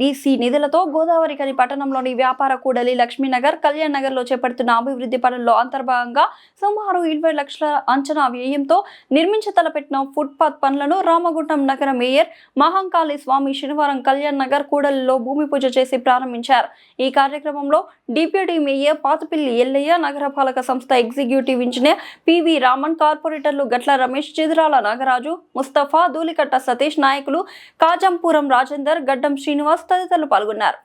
DC నిధులతో గోదావరిఖని పట్టణంలోని వ్యాపార కూడలి లక్ష్మీనగర్, కళ్యాణ్ నగర్ లో చేపడుతున్న అభివృద్ధి పనుల్లో అంతర్భాగంగా సుమారు 20 లక్షల అంచనా వ్యయంతో నిర్మించ తలపెట్టిన ఫుట్పాత్ పనులను రామగుండం నగర మేయర్ మహంకాళి స్వామి శనివారం కళ్యాణ్ నగర్ కూడలిలో భూమి పూజ చేసి ప్రారంభించారు. ఈ కార్యక్రమంలో డిప్యూటీ మేయర్ పాతపిల్లి ఎల్లయ్య, నగరపాలక సంస్థ ఎగ్జిక్యూటివ్ ఇంజనీర్ పివి రామన్, కార్పొరేటర్లు గట్ల రమేష్, చిదిరాల నాగరాజు, ముస్తఫా, ధూళికట్ట సతీష్, నాయకులు కాజంపురం రాజేందర్, గడ్డం శ్రీనివాస్ తదితరులు పాల్గొన్నారు.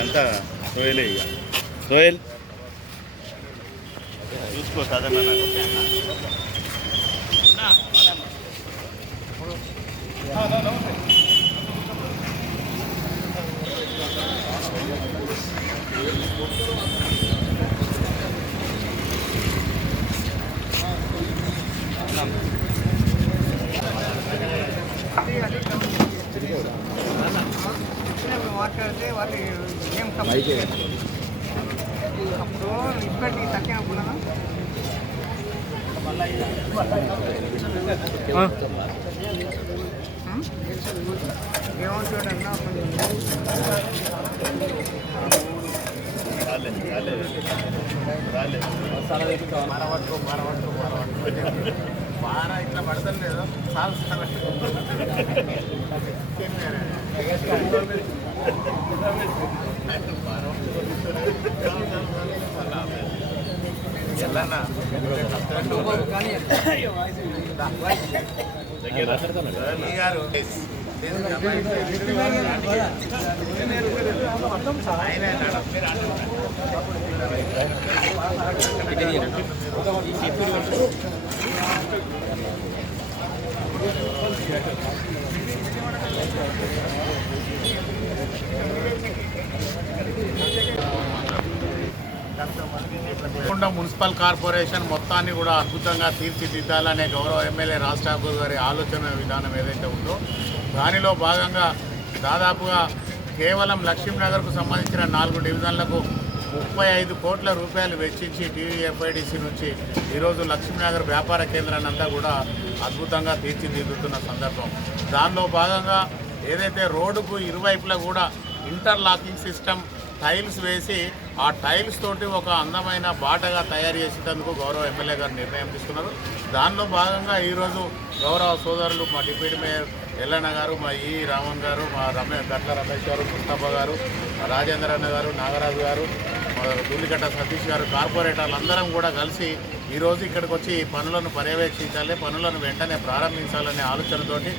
అంతా సోయలే ఇక సోయల్ చూసుకో సాధారణ మాట్లాడితే వాళ్ళు ఏం అప్పుడు ఇప్పటికి తగ్గినప్పుడు ఏమవుతాడన్నా ఇట్లా పడతాను లేదు మున్సిపల్ కార్పొరేషన్ మొత్తాన్ని కూడా అద్భుతంగా తీర్చిదిద్దాలనే గౌరవ ఎమ్మెల్యే రాజ్ ఠాకూర్ గారి ఆలోచన విధానం ఏదైతే ఉందో దానిలో భాగంగా దాదాపుగా కేవలం లక్ష్మీనగర్కు సంబంధించిన 4 డివిజన్లకు 35 కోట్ల రూపాయలు వెచ్చించి టీవీఎఫ్ఐడిసి నుంచి ఈరోజు లక్ష్మీనగర్ వ్యాపార కేంద్రాన్ని అంతా కూడా అద్భుతంగా తీర్చిదిద్దుతున్న సందర్భం. దానిలో భాగంగా ఏదైతే రోడ్డుకు ఇరువైపులా కూడా ఇంటర్లాకింగ్ సిస్టమ్ టైల్స్ వేసి ఆ టైల్స్ తోటి ఒక అందమైన బాటగా తయారు చేసేందుకు గౌరవ ఎమ్మెల్యే గారు నిర్ణయం తీసుకున్నారు. దానిలో భాగంగా ఈరోజు గౌరవ సోదరులు మా డిప్యూటీ మేయర్ ఎల్లన్న గారు, మా ఈ రామన్ గారు, మా గట్ల రమేష్ గారు, ముస్తఫా గారు, రాజేంద్ర అన్న గారు, నాగరాజు గారు, ధూళికట్ట సతీష్ గారు, కార్పొరేటర్లు అందరం కూడా కలిసి ఈరోజు ఇక్కడికి వచ్చి పనులను పర్యవేక్షించాలి, పనులను వెంటనే ప్రారంభించాలనే ఆలోచనతోటి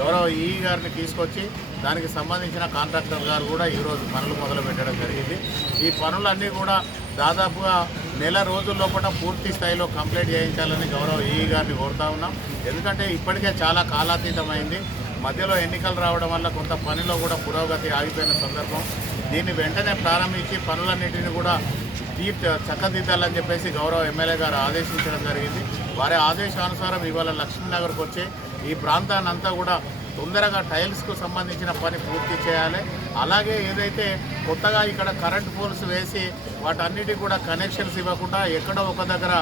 గౌరవ ఈ గారిని తీసుకొచ్చి దానికి సంబంధించిన కాంట్రాక్టర్ గారు కూడా ఈరోజు పనులు మొదలు పెట్టడం జరిగింది. ఈ పనులన్నీ కూడా దాదాపుగా నెల రోజుల లోపల పూర్తి స్థాయిలో కంప్లీట్ చేయించాలని గౌరవ ఈ గారిని కోరుతా ఉన్నాం. ఎందుకంటే ఇప్పటికే చాలా కాలాతీతమైంది. మధ్యలో ఎన్నికలు రావడం వల్ల కొంత పనిలో కూడా పురోగతి ఆగిపోయిన సందర్భం. దీన్ని వెంటనే ప్రారంభించి పనులన్నింటినీ కూడా చక్కదిద్దాలని చెప్పేసి గౌరవ ఎమ్మెల్యే గారు ఆదేశించడం జరిగింది. వారి ఆదేశానుసారం ఇవాళ లక్ష్మీనగర్కి వచ్చి ఈ ప్రాంతాన్ని అంతా కూడా తొందరగా టైల్స్కు సంబంధించిన పని పూర్తి చేయాలి. అలాగే ఏదైతే కొత్తగా ఇక్కడ కరెంట్ పోల్స్ వేసి వాటన్నిటికి కూడా కనెక్షన్స్ ఇవ్వకుండా ఎక్కడో ఒక దగ్గర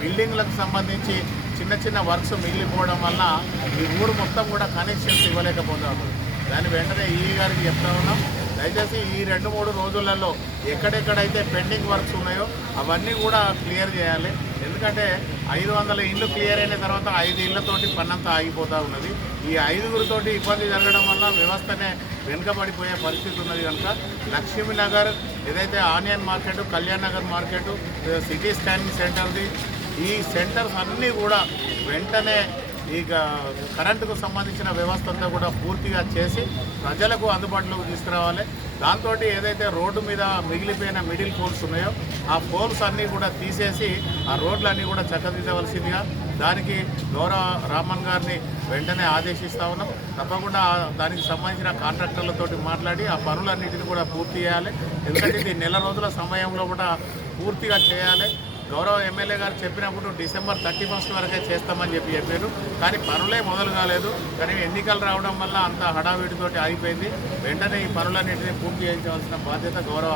బిల్డింగ్లకు సంబంధించి చిన్న చిన్న వర్క్స్ మిగిలిపోవడం వల్ల ఈ ఊరు మొత్తం కూడా కనెక్షన్స్ ఇవ్వలేకపోతాము. దాని వెంటనే ఈ గారికి చెప్తా ఉన్నాం, దయచేసి ఈ 2-3 రోజులలో ఎక్కడెక్కడైతే పెండింగ్ వర్క్స్ ఉన్నాయో అవన్నీ కూడా క్లియర్ చేయాలి. ఎందుకంటే 500 ఇళ్ళు క్లియర్ అయిన తర్వాత 5 ఇళ్లతోటి పన్నంతా ఆగిపోతూ ఉన్నది. ఈ 5గురితోటి ఇబ్బంది జరగడం వల్ల వ్యవస్థనే వెనుకబడిపోయే పరిస్థితి ఉన్నది. కనుక లక్ష్మీనగర్ ఏదైతే onion market, Kalyan Nagar market, city scanning సెంటర్ది ఈ సెంటర్స్ అన్నీ కూడా వెంటనే ఇక కరెంటుకు సంబంధించిన వ్యవస్థ అంతా కూడా పూర్తిగా చేసి ప్రజలకు అందుబాటులోకి తీసుకురావాలి. దాంతో ఏదైతే రోడ్డు మీద మిగిలిపోయిన మిడిల్ పోల్స్ ఉన్నాయో ఆ పోల్స్ అన్నీ కూడా తీసేసి ఆ రోడ్లన్నీ కూడా చక్కదిద్దవలసిందిగా దానికి గౌరవ రామన్ గారిని వెంటనే ఆదేశిస్తూ ఉన్నాం. తప్పకుండా దానికి సంబంధించిన కాంట్రాక్టర్లతోటి మాట్లాడి ఆ పనులన్నింటినీ కూడా పూర్తి చేయాలి. ఎందుకంటే ఇది నెల రోజుల సమయంలో కూడా పూర్తిగా చేయాలి. గౌరవ ఎమ్మెల్యే గారు చెప్పినప్పుడు డిసెంబర్ 31 వరకే చేస్తామని చెప్పారు. కానీ పనులే మొదలు కాలేదు. కానీ ఎన్నికలు రావడం వల్ల అంత హడావిడితోటి ఆగిపోయింది. వెంటనే ఈ పనులన్నింటినీ పూర్తి చేయించవలసిన బాధ్యత గౌరవ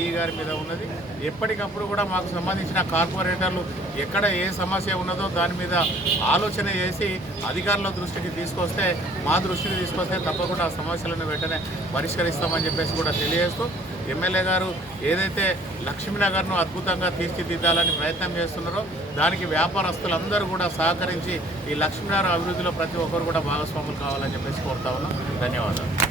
ఈ గారి మీద ఉన్నది. ఎప్పటికప్పుడు కూడా మాకు సంబంధించిన కార్పొరేటర్లు ఎక్కడ ఏ సమస్య ఉన్నదో దాని మీద ఆలోచన చేసి అధికారుల దృష్టికి తీసుకొస్తే, మా దృష్టికి తీసుకొస్తే తప్పకుండా ఆ సమస్యలను వెంటనే పరిష్కరిస్తామని చెప్పేసి కూడా తెలియజేస్తూ, ఎమ్మెల్యే గారు ఏదైతే లక్ష్మీనగర్ను అద్భుతంగా తీర్చిదిద్దాలని ప్రయత్నం చేస్తున్నారో దానికి వ్యాపారస్తులందరూ కూడా సహకరించి ఈ లక్ష్మీనగర్ అభివృద్ధిలో ప్రతి ఒక్కరు కూడా భాగస్వాములు కావాలని చెప్పేసి కోరుతా ఉన్నాం. ధన్యవాదాలు.